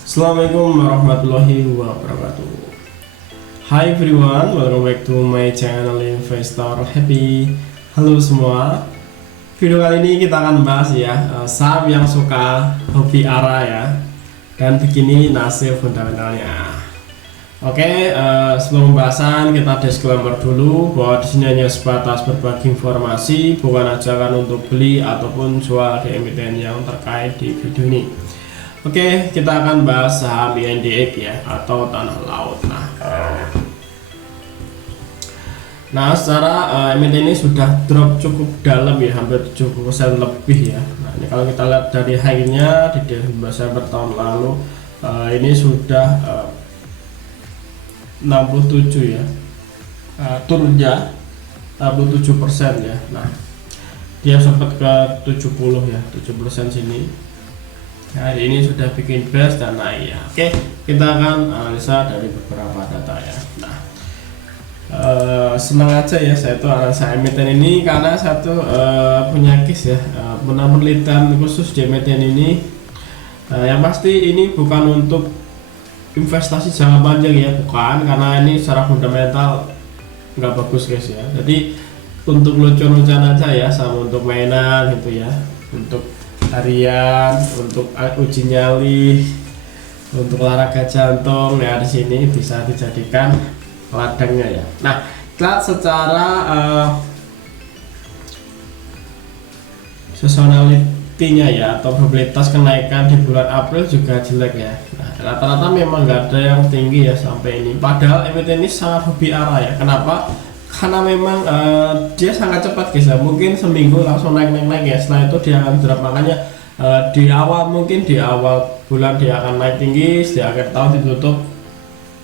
Assalamualaikum warahmatullahi wabarakatuh. Hi everyone, welcome back to my channel Investor Happy. Halo semua. Video kali ini kita akan bahas ya saham yang suka hobi ARA ya, dan begini nasib fundamentalnya. Oke, sebelum pembahasan kita disclaimer dulu bahwa di sini hanya sebatas berbagi informasi, bukan ajakan untuk beli ataupun jual di emiten yang terkait di video ini. Oke, kita akan bahas saham INDX ya, atau tanah laut. Nah, secara emiten ini sudah drop cukup dalam ya, hampir 70% lebih ya. Nah, ini kalau kita lihat dari high-nya di Desember tahun lalu, ini sudah 67 ya, turunnya 67% ya. Nah, dia sempat ke 70 ya, 70% sini. Hari ini sudah bikin base dan naik ya. Oke, kita akan analisa dari beberapa data ya. Nah, senang aja ya saya tuh analisa emiten ini karena satu punya case ya, penelitian khusus di emiten ini. Yang pasti ini bukan untuk investasi jangka panjang ya, bukan, karena ini secara fundamental nggak bagus guys ya. Jadi untuk lucu-lucuan aja ya, sama untuk mainan gitu ya, untuk harian, untuk uji nyali, untuk olahraga jantung ya, di sini bisa dijadikan ladangnya ya. Nah, kita secara seasonality-nya ya, atau probabilitas kenaikan di bulan April juga jelek ya. Nah, rata-rata memang nggak ada yang tinggi ya sampai ini. Padahal emiten ini sangat hobi ARA ya. Kenapa? Karena memang dia sangat cepat guys ya, mungkin seminggu langsung naik ya, setelah itu dia akan drop. Makanya di awal bulan dia akan naik tinggi, di akhir tahun ditutup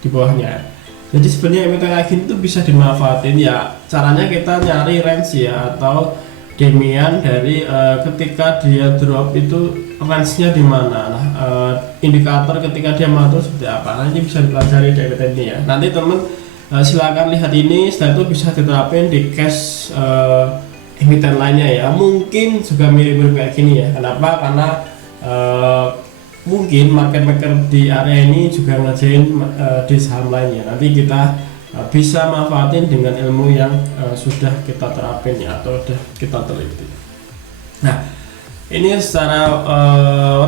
di bawahnya. Jadi sebenarnya emiten kayak gini tuh bisa dimanfaatin ya. Caranya kita nyari range ya, atau demian dari ketika dia drop itu range-nya di mana. Nah, indikator ketika dia masuk seperti apa, nanti bisa dipelajari dari emiten ini ya. Nanti temen silakan lihat ini, setelah itu bisa diterapin di cash emiten lainnya ya. Mungkin juga mirip-mirip kayak gini ya. Kenapa? Karena mungkin market maker di area ini juga ngerjain di saham lainnya. Nanti kita bisa manfaatin dengan ilmu yang sudah kita terapin ya, atau sudah kita teliti. Nah, ini secara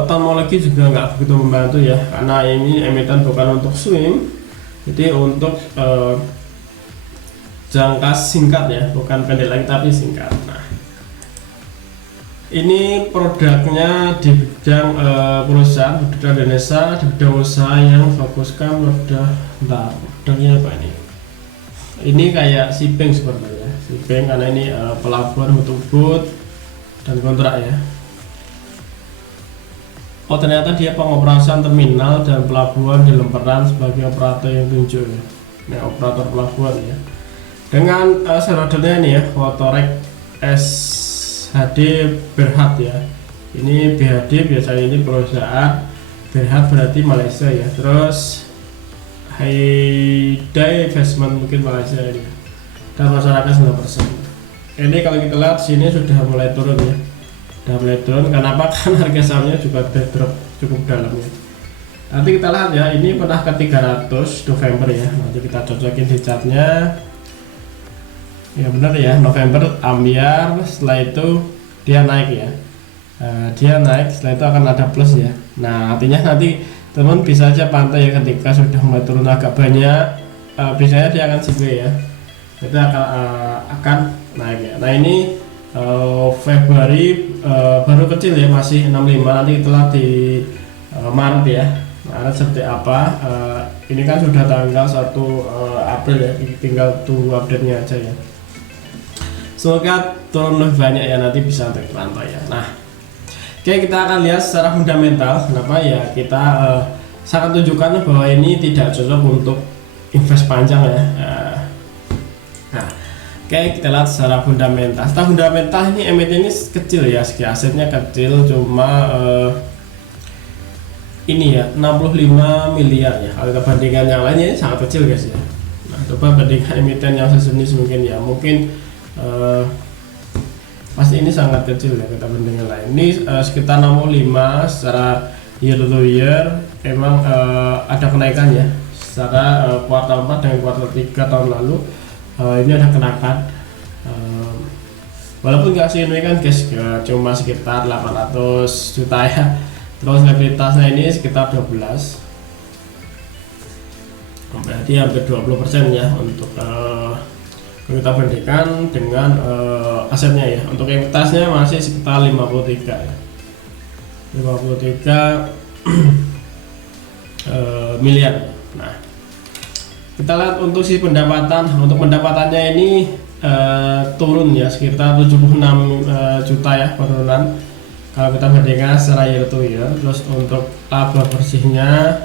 teknologi juga nggak begitu membantu ya, karena ini emiten bukan untuk swing. Jadi untuk jangka singkat ya, bukan pendek lagi tapi singkat. Nah, ini produknya di bidang perusahaan Indonesia, di bidang usaha yang fokuskan produknya apa ini? Ini kayak shipping sepertinya, shipping, karena ini pelabuhan untuk boat dan kontrak ya. Oh, ternyata dia pengoperasian terminal dan pelabuhan di Lemperan sebagai operator yang tunjuk ya. Nah, operator pelabuhan ya. Dengan shareholdernya ini ya, Motorek SHD Berhad ya. Ini BHD biasanya ini perusahaan, Berhad berarti Malaysia ya. Terus Haidai Investment mungkin Malaysia ini. Dan masyarakat 9%. Ini kalau kita lihat sini sudah mulai turun ya. Sudah mulai turun. Kenapa? Karena harga sahamnya juga drop cukup dalam ya. Nanti kita lihat ya, ini pernah ke 300 November ya. Nanti kita cocokin di chartnya. Ya benar ya, November ambiar, setelah itu dia naik ya. Dia naik, setelah itu akan ada plus ya. Nah, artinya nanti teman bisa aja pantai ya, ketika sudah mulai turun agak banyak, biasanya dia akan sideways ya. Itu akan naik ya. Nah, ini Februari baru kecil ya, masih 65. Nanti kita lihat di Maret ya. Maret seperti apa. Ini kan sudah tanggal 1 April ya, tinggal tunggu update-nya aja ya. Semoga turun lebih banyak ya, nanti bisa untuk pantau ya. Nah, oke, kita akan lihat secara fundamental. Kenapa ya, kita sangat tunjukkan bahwa ini tidak cocok untuk invest panjang ya. Nah, oke, kita lihat secara fundamental. Secara fundamental ini emiten ini kecil ya, segi asetnya kecil, cuma ini ya 65 miliar ya. Kalau kita bandingkan yang lainnya ini sangat kecil guys ya. Nah, coba bandingkan emiten yang sejenis mungkin ya, mungkin pasti ini sangat kecil ya kita banding yang lain. Ini sekitar 65 secara year to year emang ada kenaikan ya secara kuartal 4 dengan kuartal 3 tahun lalu. Ini ada kenaikan walaupun nggak signifikan guys, cuma sekitar 800 juta ya. Terus likuiditasnya ini sekitar 12, berarti hampir 20% ya untuk kita bandingkan dengan asetnya ya. Untuk ekuitasnya masih sekitar 53 ya, 53 miliar. Nah, kita lihat untuk si pendapatan. Untuk pendapatannya ini turun ya sekitar 76 juta ya, penurunan kalau kita bandingkan secara year to year. Terus untuk laba bersihnya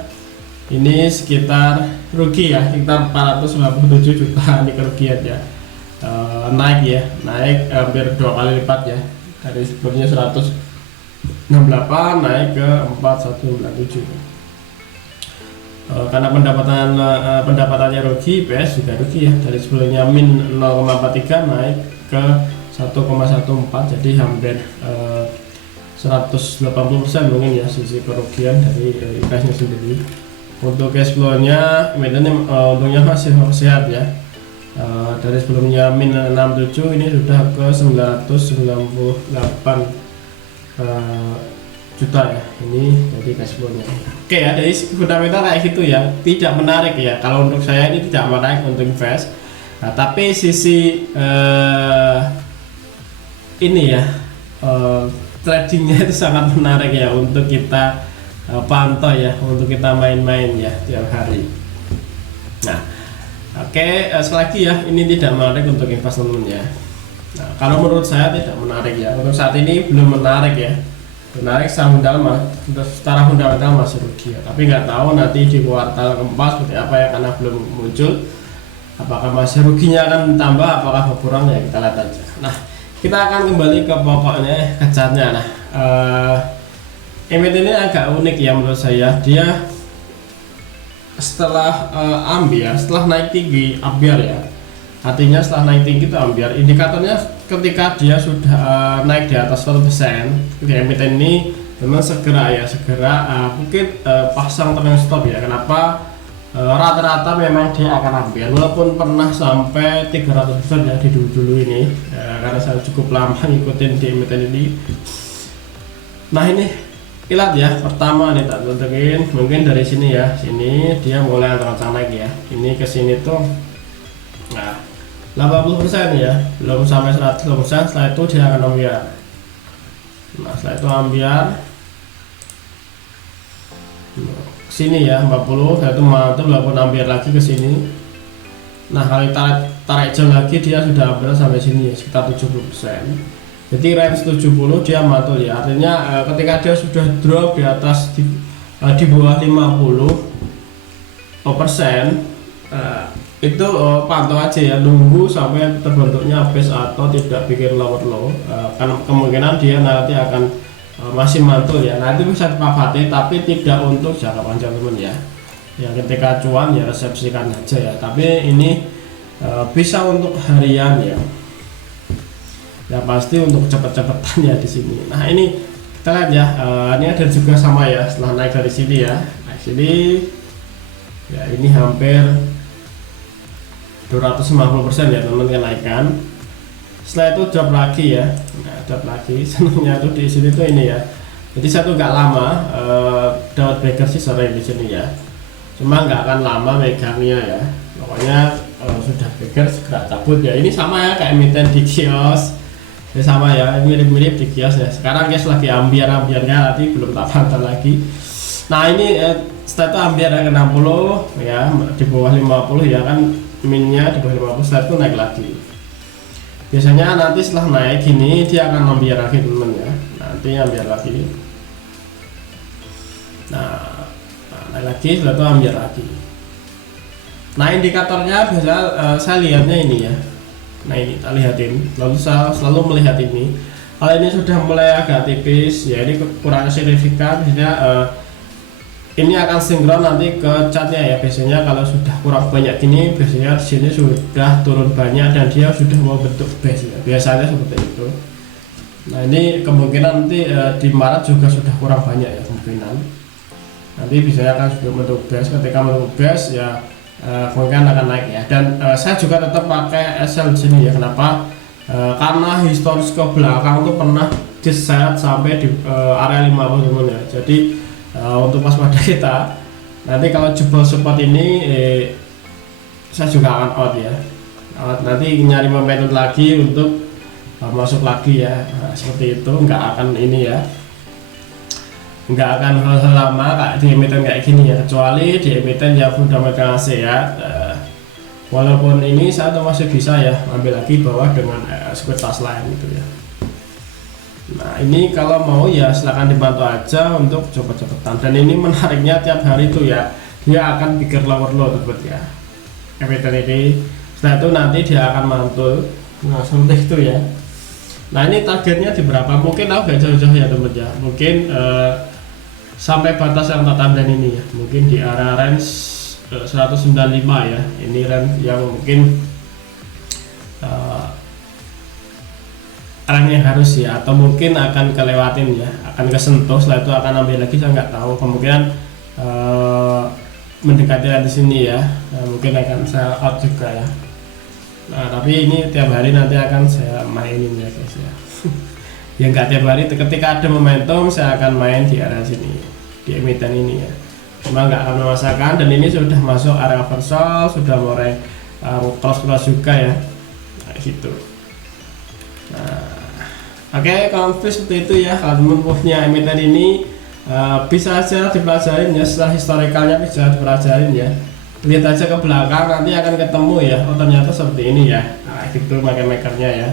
ini sekitar rugi ya, sekitar 497 juta ini kerugian ya. Naik ya, naik hampir 2 kali lipat ya, dari sebelumnya 168 naik ke 4197. Karena pendapatannya rugi, PS juga rugi ya, dari sebelumnya min 0,43 naik ke 1,14, jadi hampir 180% mungkin ya sisi kerugian dari IPS-nya sendiri. Untuk cash flow-nya untungnya masih sehat ya. Dari sebelumnya min 67 ini sudah ke 998 juta ya, ini jadi cash flow-nya. Oke ya, dari fundamental kayak gitu ya, tidak menarik ya. Kalau untuk saya ini tidak menarik untuk invest. Nah, tapi sisi ini ya, tradingnya itu sangat menarik ya untuk kita pantau ya, untuk kita main-main ya tiap hari. Nah, oke, sekali lagi ya, ini tidak menarik untuk investment ya. Nah, kalau menurut saya tidak menarik ya, untuk saat ini belum menarik ya. Menarik secara fundamental masih rugi ya, tapi nggak tahu nanti di kuartal keempat seperti apa ya, karena belum muncul. Apakah masih ruginya akan tambah, apakah berkurang ya, kita lihat aja. Nah, kita akan kembali ke pokoknya, ke chartnya. Nah, emiten ini agak unik ya menurut saya. Dia setelah setelah naik tinggi ambiar ya, artinya setelah naik tinggi itu ambiar, indikatornya ketika dia sudah naik di atas 100%, di emiten ini memang segera mungkin pasang trailing stop ya. Kenapa? Rata-rata memang dia akan ambil, walaupun pernah sampai 300% ya di dulu ini karena saya cukup lama ngikutin di emiten ini. Nah, ini lihat ya, pertama nih tak tunjukin, mungkin dari sini ya, sini dia mulai rancang naik ya, ini ke sini tuh, nah 80% ya, belum sampai 100%. Setelah itu dia akan ambiar. Nah, setelah itu ambiar sini ya 40, setelah itu mantap, walaupun ambiar lagi ke sini. Nah, kalau tarik jauh lagi dia sudah ambil sampai sini ya, sekitar 70%. Jadi range 70 dia mantul ya, artinya ketika dia sudah drop di atas di bawah 50%, itu pantau aja ya, nunggu sampai terbentuknya base atau tidak bikin lower low, kan kemungkinan dia nanti akan masih mantul ya. Nah, itu bisa dipakai tapi tidak untuk jangka panjang teman ya. Ya ketika cuan ya resepsikan aja ya, tapi ini bisa untuk harian ya. Ya pasti untuk cepet-cepetan ya di sini. Nah, ini kita lihat ya, ini ada juga sama ya, setelah naik dari sini ya, naik sini ya, ini hampir 250% ya teman kenaikan. Setelah itu drop lagi ya, nah, drop lagi. Senangnya tuh di sini tuh ini ya, jadi satu nggak lama dapat breaker sih sore di sini ya, cuma nggak akan lama megangnya ya, pokoknya sudah breaker segera cabut ya. Ini sama ya kayak emiten di kios ya, sama ya, mirip-mirip di kios ya. Sekarang guys lagi ambiar-ambiarnya, nanti belum tak pantau lagi. Nah, ini setelah itu ambiar ke 60 ya, di bawah 50 ya kan, minnya di bawah 50, setelah itu naik lagi. Biasanya nanti setelah naik gini dia akan ambiar lagi teman ya, nanti ambiar lagi. Nah, naik lagi, setelah itu ambiar lagi. Nah, indikatornya biasa saya lihatnya ini ya. Nah, ini kita lihatin, lalu saya selalu melihat ini. Kalau ini sudah mulai agak tipis ya, ini kurang signifikan, biasanya ini akan sinkron nanti ke catnya ya. Biasanya kalau sudah kurang banyak gini, biasanya di sini sudah turun banyak dan dia sudah mau bentuk base ya. Biasanya seperti itu. Nah ini kemungkinan nanti di Maret juga sudah kurang banyak ya kemungkinan. Nanti bisa akan sudah bentuk base, ketika bentuk base ya kemungkinan akan naik ya. Dan saya juga tetap pakai SL di sini ya. Kenapa? Karena historis ke belakang tuh pernah diseret sampai di area 50 teman ya. Jadi untuk waspada kita, nanti kalau jebol support ini saya juga akan out ya. Nanti nyari momentum lagi untuk masuk lagi ya. Nah, seperti itu, nggak akan ini ya, nggak akan lama kayak di emiten kayak gini ya, kecuali di emiten yang fundamental sehat. Walaupun ini saya tuh masih bisa ya ambil lagi bawah dengan sekuitas lain gitu ya. Nah ini kalau mau ya silahkan dibantu aja untuk cepet-cepetan. Dan ini menariknya tiap hari itu ya, dia akan pikir lower low tersebut ya, emiten ini. Setelah itu nanti dia akan mantul. Nah seperti itu ya. Nah ini targetnya di berapa? Mungkin aku gak jauh-jauh ya teman ya. Mungkin sampai batas yang tertanda ini ya. Mungkin di area range 195 ya. Ini range yang mungkin range yang harus ya, atau mungkin akan kelewatin ya, akan kesentuh. Setelah itu akan ambil lagi, saya nggak tahu. Kemungkinan mendekati di sini ya. Mungkin akan saya out juga ya. Nah tapi ini tiap hari nanti akan saya mainin ya guys ya. Ya nggak tiap hari, ketika ada momentum saya akan main di area sini, di emiten ini ya. Cuma nggak akan memaksakan. Dan ini sudah masuk area oversold, sudah mulai cross juga ya, nah, gitu. Nah, oke, konflik seperti itu ya. Kalau teman punya emiten ini bisa aja dipelajarin ya, setelah historikalnya bisa dipelajarin ya. Lihat aja ke belakang, nanti akan ketemu ya, oh ternyata seperti ini ya. Nah gitu market makernya ya.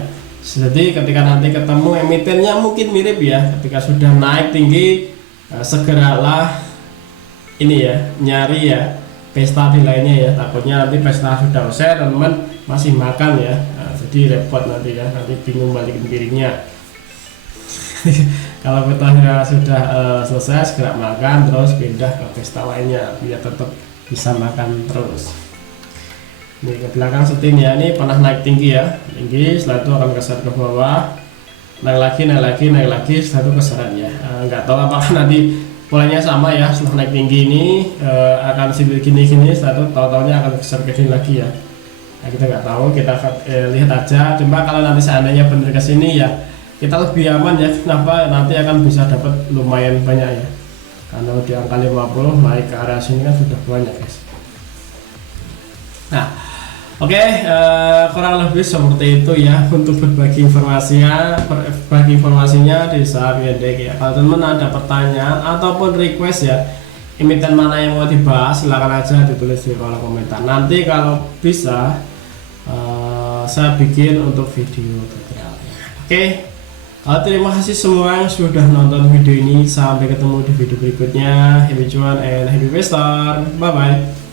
Jadi ketika nanti ketemu emitennya mungkin mirip ya, ketika sudah naik tinggi segeralah ini ya, nyari ya pesta di lainnya ya. Takutnya nanti pesta sudah usai teman masih makan ya. Nah, jadi repot nanti ya, nanti bingung balikin piringnya. Kalau petanya sudah selesai segera makan, terus pindah ke pesta lainnya biar tetap bisa makan terus. Ini ke belakang setin ya, ini pernah naik tinggi ya, tinggi, setelah itu akan keseret ke bawah, naik lagi, naik lagi, naik lagi, setelah itu keseret ya. Nggak tahu apakah nanti polanya sama ya, setelah naik tinggi ini akan gini-gini, setelah itu tahu-taunya akan keseret ke sini lagi ya. Nah, kita nggak tahu, kita lihat aja. Cuma kalau nanti seandainya bener ke sini ya, kita lebih aman ya. Kenapa? Nanti akan bisa dapat lumayan banyak ya. Karena di angka 50 naik ke area sini kan sudah banyak guys. Nah oke, kurang lebih seperti itu ya untuk berbagi informasinya di saat pendek ya. Kalau teman ada pertanyaan ataupun request ya, emiten mana yang mau dibahas, silahkan aja ditulis di kolom komentar. Nanti kalau bisa saya bikin untuk video tutorialnya. Oke. Terima kasih semua yang sudah nonton video ini. Sampai ketemu di video berikutnya. Happy cuan and happy investor. Bye bye.